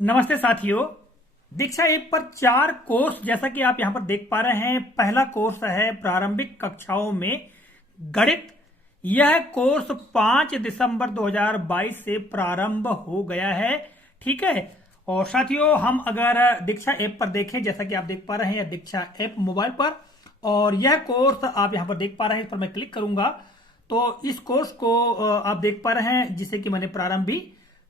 नमस्ते साथियों। दीक्षा ऐप पर 4 कोर्स जैसा कि आप यहां पर देख पा रहे हैं। पहला कोर्स है प्रारंभिक कक्षाओं में गणित। यह कोर्स 5 दिसंबर 2022 से प्रारंभ हो गया है। ठीक है। और साथियों, हम अगर दीक्षा ऐप पर देखें, जैसा कि आप देख पा रहे हैं दीक्षा ऐप मोबाइल पर, और यह कोर्स आप यहां पर देख पा रहे हैं। इस पर मैं क्लिक करूंगा तो इस कोर्स को आप देख पा रहे हैं, जिसे कि मैंने प्रारंभ भी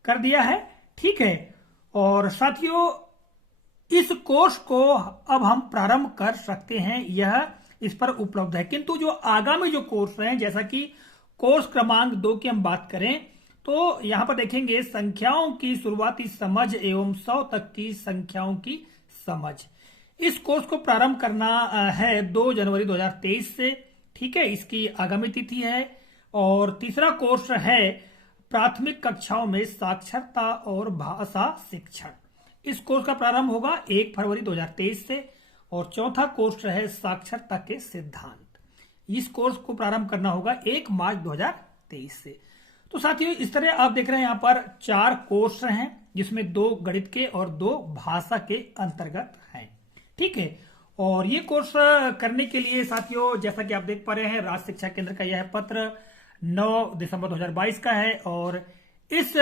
कर दिया है। ठीक है। और साथियों, इस कोर्स को अब हम प्रारंभ कर सकते हैं। यह इस पर उपलब्ध है, किंतु जो आगामी जो कोर्स हैं, जैसा कि कोर्स क्रमांक 2 की हम बात करें तो यहां पर देखेंगे संख्याओं की शुरुआती समझ एवं 100 तक की संख्याओं की समझ। इस कोर्स को प्रारंभ करना है 2 जनवरी 2023 से। ठीक है, इसकी आगामी तिथि है। और तीसरा कोर्स है प्राथमिक कक्षाओं में साक्षरता और भाषा शिक्षण। इस कोर्स का प्रारंभ होगा 1 फरवरी 2023 से। और चौथा कोर्स है साक्षरता के सिद्धांत। इस कोर्स को प्रारंभ करना होगा 1 मार्च 2023 से। तो साथियों, इस तरह आप देख रहे हैं यहाँ पर 4 कोर्स हैं, जिसमें 2 गणित के और 2 भाषा के अंतर्गत हैं। ठीक है। और ये कोर्स करने के लिए साथियों, जैसा कि आप देख पा रहे हैं, राज्य शिक्षा केंद्र का यह पत्र 9 दिसंबर 2022 का है। और इस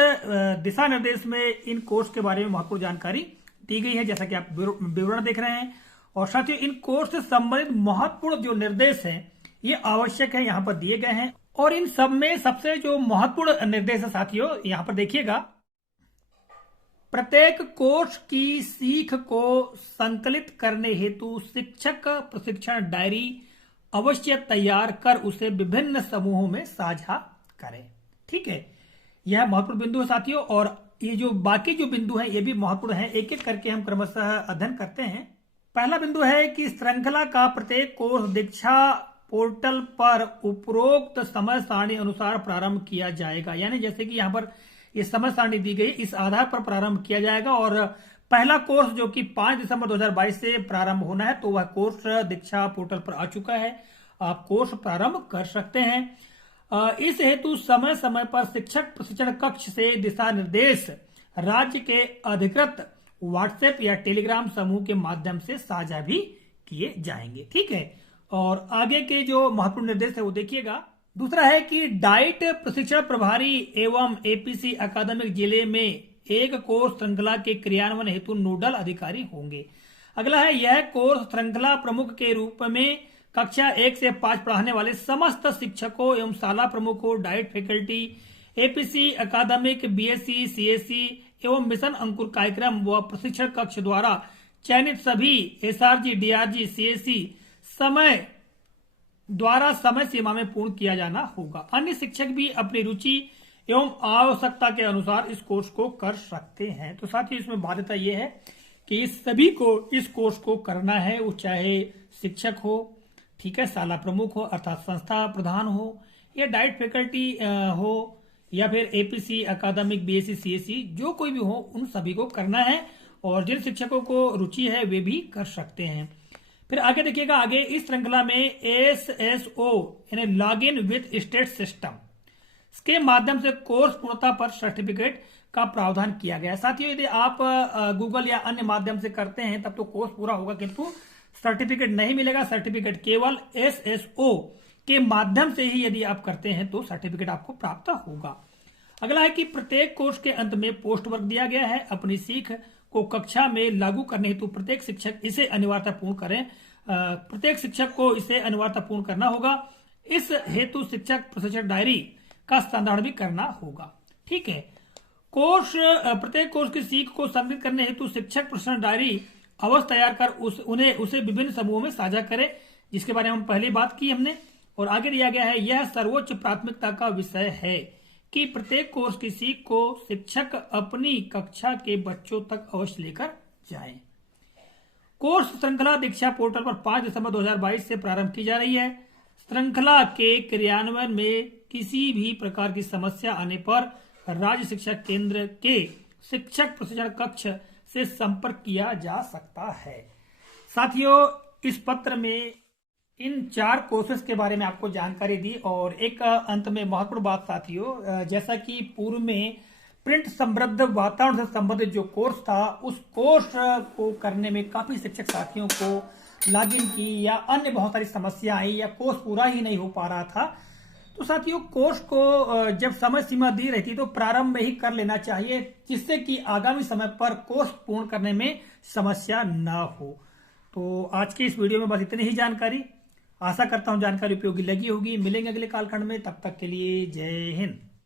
दिशा निर्देश में इन कोर्स के बारे में महत्वपूर्ण जानकारी दी गई है, जैसा कि आप विवरण देख रहे हैं। और साथियों, इन कोर्स से संबंधित महत्वपूर्ण जो निर्देश हैं, ये आवश्यक है, यहाँ पर दिए गए हैं। और इन सब में सबसे जो महत्वपूर्ण निर्देश है साथियों, यहाँ पर देखिएगा। प्रत्येक कोर्स की सीख को संकलित करने हेतु शिक्षक प्रशिक्षण डायरी अवश्य तैयार कर उसे विभिन्न समूहों में साझा करें। ठीक है, यह महत्वपूर्ण बिंदु है साथियों। और ये जो बाकी जो बिंदु हैं, ये भी महत्वपूर्ण हैं। एक एक करके हम क्रमशः अध्ययन करते हैं। पहला बिंदु है कि श्रृंखला का प्रत्येक कोर्स दीक्षा पोर्टल पर उपरोक्त समय सारणी अनुसार प्रारंभ किया जाएगा। यानी जैसे कि यहाँ पर ये समय सारणी दी गई, इस आधार पर प्रारंभ किया जाएगा। और पहला कोर्स जो कि 5 दिसंबर 2022 से प्रारंभ होना है, तो वह कोर्स दीक्षा पोर्टल पर आ चुका है। आप कोर्स प्रारंभ कर सकते हैं। इस हेतु समय समय पर शिक्षक प्रशिक्षण कक्ष से दिशा निर्देश राज्य के अधिकृत व्हाट्सएप या टेलीग्राम समूह के माध्यम से साझा भी किए जाएंगे। ठीक है। और आगे के जो महत्वपूर्ण निर्देश है वो देखिएगा। दूसरा है कि डाइट प्रशिक्षण प्रभारी एवं एपीसी अकादमिक जिले में एक कोर्स श्रृंखला के क्रियान्वयन हेतु नोडल अधिकारी होंगे। अगला है, यह कोर्स श्रृंखला प्रमुख के रूप में कक्षा 1 से 5 पढ़ाने वाले समस्त शिक्षकों एवं शाला प्रमुखों, डाइट फैकल्टी, एपीसी अकादमिक, बीएससी, सीएससी एवं मिशन अंकुर कार्यक्रम व प्रशिक्षण कक्ष द्वारा चयनित सभी एसआरजी, डीआरजी, सीएससी समय सीमा में पूर्ण किया जाना होगा। अन्य शिक्षक भी अपनी रुचि एवं आवश्यकता के अनुसार इस कोर्स को कर सकते हैं। तो साथ ही इसमें बाध्यता यह है कि इस सभी को इस कोर्स को करना है, वो चाहे शिक्षक हो, ठीक है, शाला प्रमुख हो अर्थात संस्था प्रधान हो, या डाइट फैकल्टी हो, या फिर एपीसी अकादमिक, बीएससी, सीएससी, जो कोई भी हो, उन सभी को करना है। और जिन शिक्षकों को रुचि है वे भी कर सकते हैं। फिर आगे देखिएगा। आगे इस श्रृंखला में एसएसओ यानी log in with state system के माध्यम से कोर्स पूर्णता पर सर्टिफिकेट का प्रावधान किया गया है। साथियों, यदि आप गूगल या अन्य माध्यम से करते हैं तब तो कोर्स पूरा होगा, किंतु सर्टिफिकेट नहीं मिलेगा। सर्टिफिकेट केवल एसएसओ के माध्यम से ही यदि आप करते हैं तो सर्टिफिकेट आपको प्राप्त होगा। अगला है कि प्रत्येक कोर्स के अंत में पोस्ट वर्क दिया गया है। अपनी सीख को कक्षा में लागू करने हेतु प्रत्येक शिक्षक इसे अनिवार्यता पूर्ण करें। प्रत्येक शिक्षक को इसे अनिवार्यता पूर्ण करना होगा। इस हेतु शिक्षक प्रशिक्षण डायरी का संधारण भी करना होगा। ठीक है। प्रत्येक कोर्स की सीख को संकलित करने हेतु शिक्षक प्रशिक्षण डायरी अवश्य तैयार कर उसे विभिन्न समूहों में साझा करें, जिसके बारे में हम पहले बात की हमने। और आगे दिया गया है, यह सर्वोच्च प्राथमिकता का विषय है कि प्रत्येक कोर्स की सीख को शिक्षक अपनी कक्षा के बच्चों तक अवश्य लेकर जाएं। कोर्स श्रृंखला दीक्षा पोर्टल पर 5 दिसंबर 2022 से प्रारंभ की जा रही है। श्रृंखला के क्रियान्वयन में किसी भी प्रकार की समस्या आने पर राज्य शिक्षा केंद्र के शिक्षक प्रशिक्षण कक्ष से संपर्क किया जा सकता है। साथियों, इस पत्र में इन 4 कोर्सेज के बारे में आपको जानकारी दी। और एक अंत में महत्वपूर्ण बात साथियों, जैसा कि पूर्व में प्रिंट समृद्ध वातावरण से संबंधित जो कोर्स था, उस कोर्स को करने में काफी शिक्षक साथियों को लॉगिन की या अन्य बहुत सारी समस्या आई या कोर्स पूरा ही नहीं हो पा रहा था। तो साथियों, कोर्स को जब समय सीमा दी रहती तो प्रारंभ में ही कर लेना चाहिए, जिससे कि आगामी समय पर कोर्स पूर्ण करने में समस्या ना हो। तो आज की इस वीडियो में बस इतनी ही जानकारी। आशा करता हूं जानकारी उपयोगी लगी होगी। मिलेंगे अगले कालखंड में, तब तक के लिए जय हिंद।